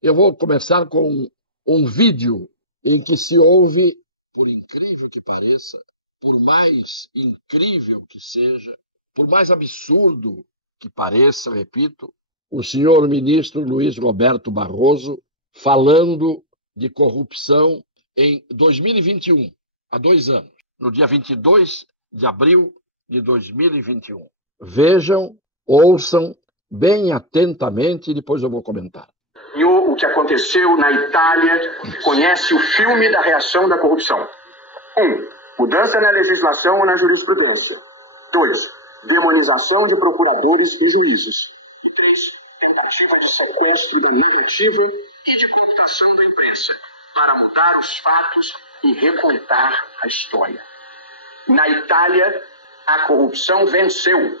Eu vou começar com um vídeo em que se ouve, por incrível que pareça, por mais incrível que seja, por mais absurdo que pareça, repito, o senhor ministro Luiz Roberto Barroso falando de corrupção em 2021, há 2 anos, no dia 22 de abril de 2021. Vejam, ouçam bem atentamente e depois eu vou comentar. O que aconteceu na Itália conhece o filme da reação da corrupção. 1. Mudança na legislação ou na jurisprudência. 2. Demonização de procuradores e juízes. 3. Tentativa de sequestro da narrativa e de cooptação da imprensa para mudar os fatos e recontar a história. Na Itália, a corrupção venceu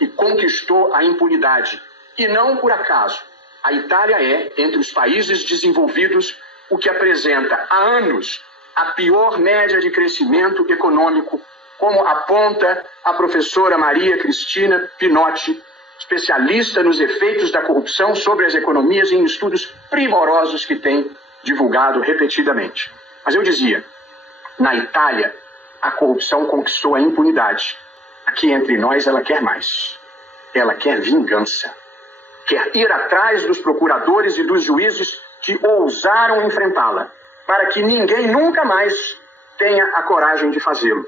e conquistou a impunidade. E não por acaso. A Itália é, entre os países desenvolvidos, o que apresenta há anos a pior média de crescimento econômico, como aponta a professora Maria Cristina Pinotti, especialista nos efeitos da corrupção sobre as economias em estudos primorosos que tem divulgado repetidamente. Mas eu dizia, na Itália, a corrupção conquistou a impunidade. Aqui entre nós ela quer mais. Ela quer vingança. Quer ir atrás dos procuradores e dos juízes que ousaram enfrentá-la, para que ninguém nunca mais tenha a coragem de fazê-lo.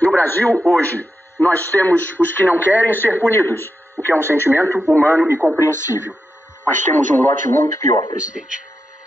No Brasil, hoje, nós temos os que não querem ser punidos, o que é um sentimento humano e compreensível. Mas temos um lote muito pior, presidente,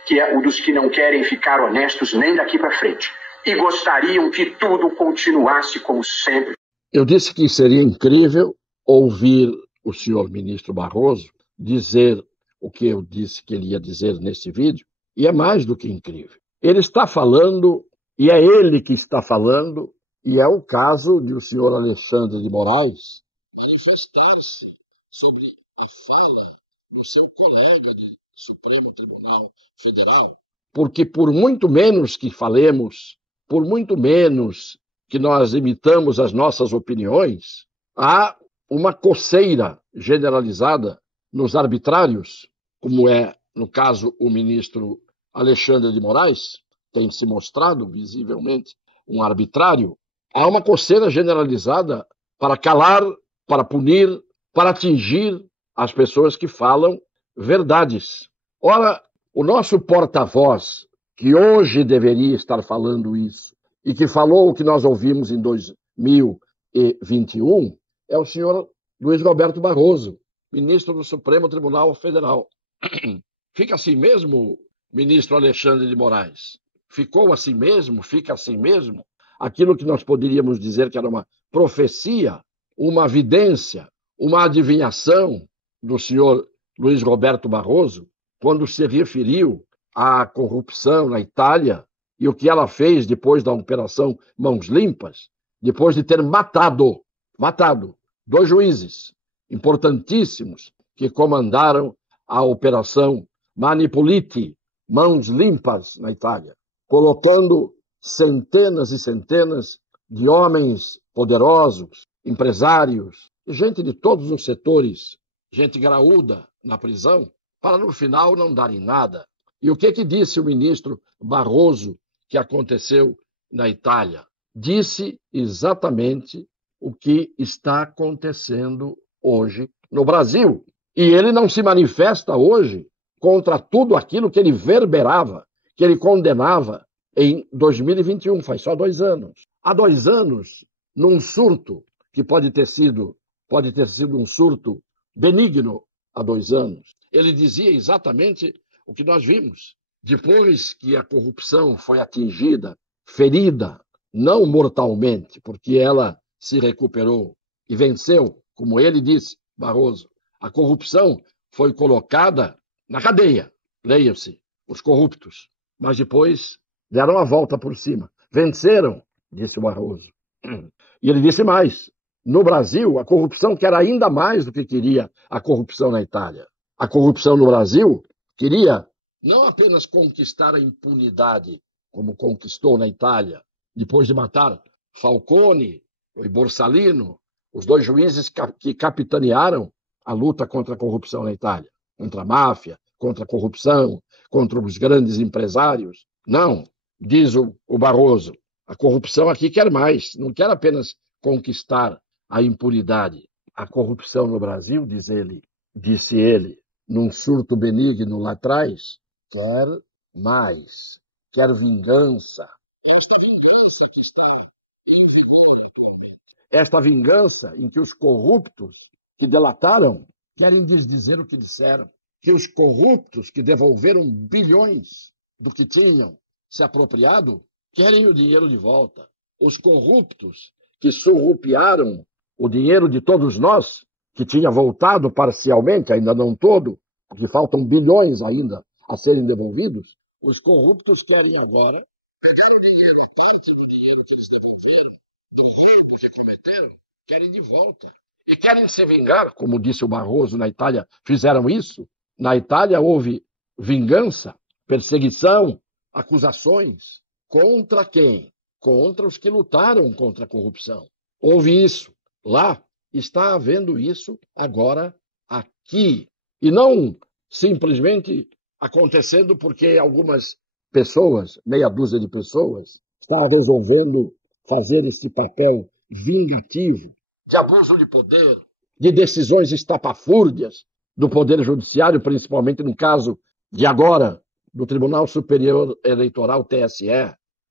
que é o dos que não querem ficar honestos nem daqui para frente e gostariam que tudo continuasse como sempre. Eu disse que seria incrível ouvir o senhor ministro Barroso dizer o que eu disse que ele ia dizer nesse vídeo, e é mais do que incrível. Ele está falando, e é ele que está falando, e é o caso de o senhor Alexandre de Moraes manifestar-se sobre a fala do seu colega de Supremo Tribunal Federal. Porque por muito menos que falemos, por muito menos que nós imitamos as nossas opiniões, há uma coceira generalizada nos arbitrários, como é, no caso, o ministro Alexandre de Moraes, tem se mostrado visivelmente um arbitrário. Há uma coceira generalizada para calar, para punir, para atingir as pessoas que falam verdades. Ora, o nosso porta-voz, que hoje deveria estar falando isso, e que falou o que nós ouvimos em 2021, é o senhor Luiz Roberto Barroso, ministro do Supremo Tribunal Federal. Fica assim mesmo, ministro Alexandre de Moraes? Ficou assim mesmo? Fica assim mesmo? Aquilo que nós poderíamos dizer que era uma profecia, uma vidência, uma adivinhação do senhor Luiz Roberto Barroso, quando se referiu à corrupção na Itália e o que ela fez depois da Operação Mãos Limpas, depois de ter matado 2 juízes importantíssimos que comandaram a Operação Manipuliti, Mãos Limpas, na Itália, colocando centenas e centenas de homens poderosos, empresários, gente de todos os setores, gente graúda na prisão, para no final não darem nada. E o que disse o ministro Barroso que aconteceu na Itália? Disse exatamente o que está acontecendo hoje no Brasil. E ele não se manifesta hoje contra tudo aquilo que ele verberava, que ele condenava em 2021, faz só 2 anos. Há 2 anos, num surto que pode ter sido um surto benigno há 2 anos, ele dizia exatamente o que nós vimos. Depois que a corrupção foi atingida, ferida, não mortalmente, porque ela se recuperou e venceu, como ele disse, Barroso, a corrupção foi colocada na cadeia, leiam-se, os corruptos, mas depois deram a volta por cima, venceram, disse o Barroso. E ele disse mais, no Brasil, a corrupção quer ainda mais do que queria a corrupção na Itália. A corrupção no Brasil queria não apenas conquistar a impunidade, como conquistou na Itália, depois de matar Falcone e Borsalino, os 2 juízes que capitanearam a luta contra a corrupção na Itália, contra a máfia, contra a corrupção, contra os grandes empresários. Não, diz o Barroso, a corrupção aqui quer mais, não quer apenas conquistar a impunidade. A corrupção no Brasil, disse ele, num surto benigno lá atrás, quer mais, quer vingança. Esta vingança que está em vigor, esta vingança em que os corruptos que delataram querem desdizer o que disseram, que os corruptos que devolveram bilhões do que tinham se apropriado querem o dinheiro de volta. Os corruptos que surrupiaram o dinheiro de todos nós, que tinha voltado parcialmente, ainda não todo, porque faltam bilhões ainda a serem devolvidos, os corruptos querem agora pegarem dinheiro, a parte do dinheiro que eles devolveram, do roubo que cometeram, querem de volta. E querem se vingar, como disse o Barroso, na Itália fizeram isso. Na Itália houve vingança, perseguição, acusações. Contra quem? Contra os que lutaram contra a corrupção. Houve isso. Lá está havendo isso agora aqui. E não simplesmente acontecendo porque algumas pessoas, meia dúzia de pessoas, está resolvendo fazer esse papel vingativo, de abuso de poder, de decisões estapafúrdias do Poder Judiciário, principalmente no caso de agora, do Tribunal Superior Eleitoral, TSE.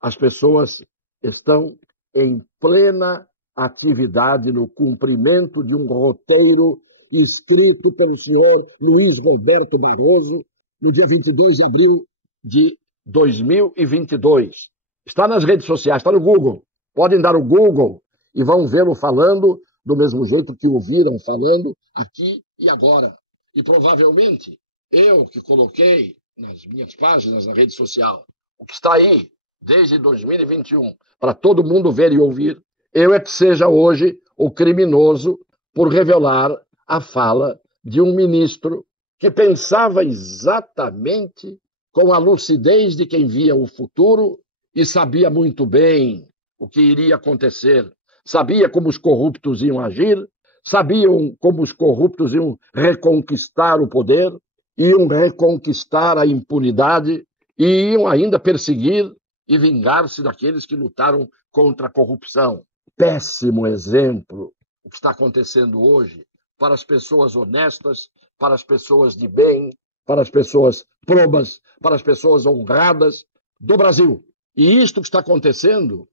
As pessoas estão em plena atividade no cumprimento de um roteiro escrito pelo senhor Luiz Roberto Barroso no dia 22 de abril de 2022. Está nas redes sociais, está no Google. Podem dar o Google e vão vê-lo falando do mesmo jeito que o viram falando aqui e agora. E provavelmente eu que coloquei nas minhas páginas na rede social, o que está aí desde 2021, para todo mundo ver e ouvir, eu é que seja hoje o criminoso por revelar a fala de um ministro que pensava exatamente com a lucidez de quem via o futuro e sabia muito bem o que iria acontecer. Sabia como os corruptos iam agir, sabiam como os corruptos iam reconquistar o poder, iam reconquistar a impunidade e iam ainda perseguir e vingar-se daqueles que lutaram contra a corrupção. Péssimo exemplo o que está acontecendo hoje para as pessoas honestas, para as pessoas de bem, para as pessoas probas, para as pessoas honradas do Brasil. E isto que está acontecendo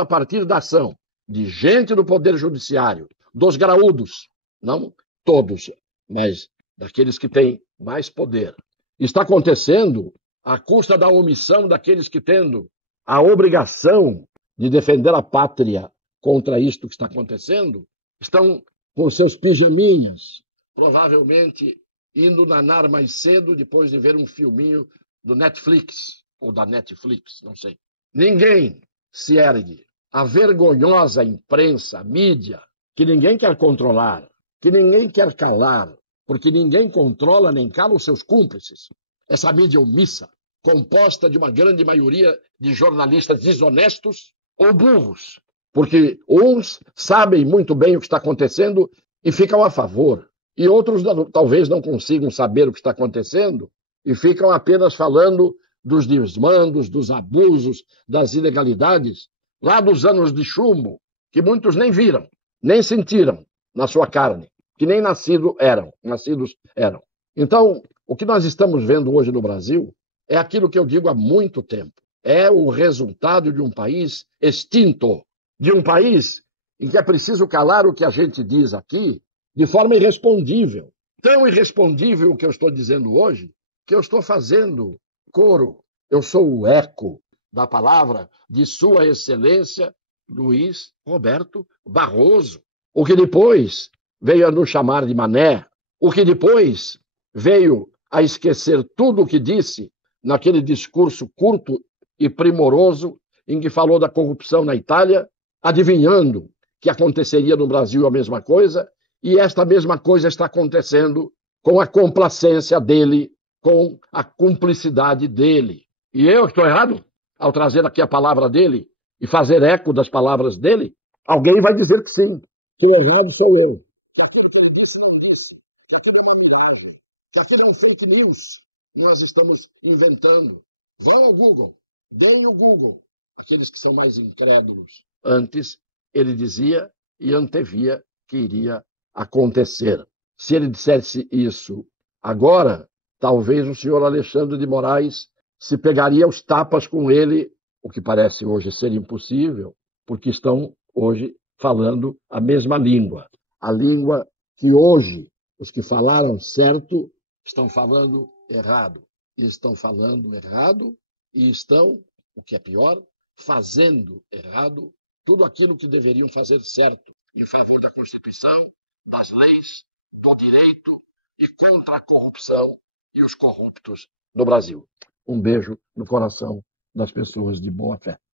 a partir da ação de gente do Poder Judiciário, dos graúdos, não todos, mas daqueles que têm mais poder. Está acontecendo à custa da omissão daqueles que, tendo a obrigação de defender a pátria contra isto que está acontecendo, estão com seus pijaminhas, provavelmente indo nanar mais cedo depois de ver um filminho do Netflix, ou da Netflix, não sei. Ninguém se ergue. A vergonhosa imprensa, a mídia, que ninguém quer controlar, que ninguém quer calar, porque ninguém controla nem cala os seus cúmplices. Essa mídia omissa, composta de uma grande maioria de jornalistas desonestos ou burros, porque uns sabem muito bem o que está acontecendo e ficam a favor, e outros talvez não consigam saber o que está acontecendo e ficam apenas falando dos desmandos, dos abusos, das ilegalidades, lá dos anos de chumbo, que muitos nem viram, nem sentiram na sua carne, que nem nascidos eram. Então, o que nós estamos vendo hoje no Brasil é aquilo que eu digo há muito tempo. É o resultado de um país extinto, de um país em que é preciso calar o que a gente diz aqui de forma irrespondível. Tão irrespondível o que eu estou dizendo hoje, que eu estou fazendo coro. Eu sou o eco da palavra de Sua Excelência Luiz Roberto Barroso, o que depois veio a nos chamar de mané, o que depois veio a esquecer tudo o que disse naquele discurso curto e primoroso em que falou da corrupção na Itália, adivinhando que aconteceria no Brasil a mesma coisa, e esta mesma coisa está acontecendo com a complacência dele, com a cumplicidade dele. E eu que estou errado ao trazer aqui a palavra dele e fazer eco das palavras dele? Alguém vai dizer que sim, que o errado sou eu. Que aquilo que ele disse não disse, que aquilo é uma mentira, que aquilo é um fake news. nós estamos inventando. Vão ao Google, deem no Google, aqueles que são mais incrédulos. Antes, ele dizia e antevia que iria acontecer. Se ele dissesse isso agora, talvez o senhor Alexandre de Moraes se pegaria aos tapas com ele, o que parece hoje ser impossível, porque estão hoje falando a mesma língua. A língua que hoje os que falaram certo estão falando errado. E estão falando errado e estão, o que é pior, fazendo errado tudo aquilo que deveriam fazer certo, em favor da Constituição, das leis, do direito e contra a corrupção e os corruptos do Brasil. Um beijo no coração das pessoas de boa fé.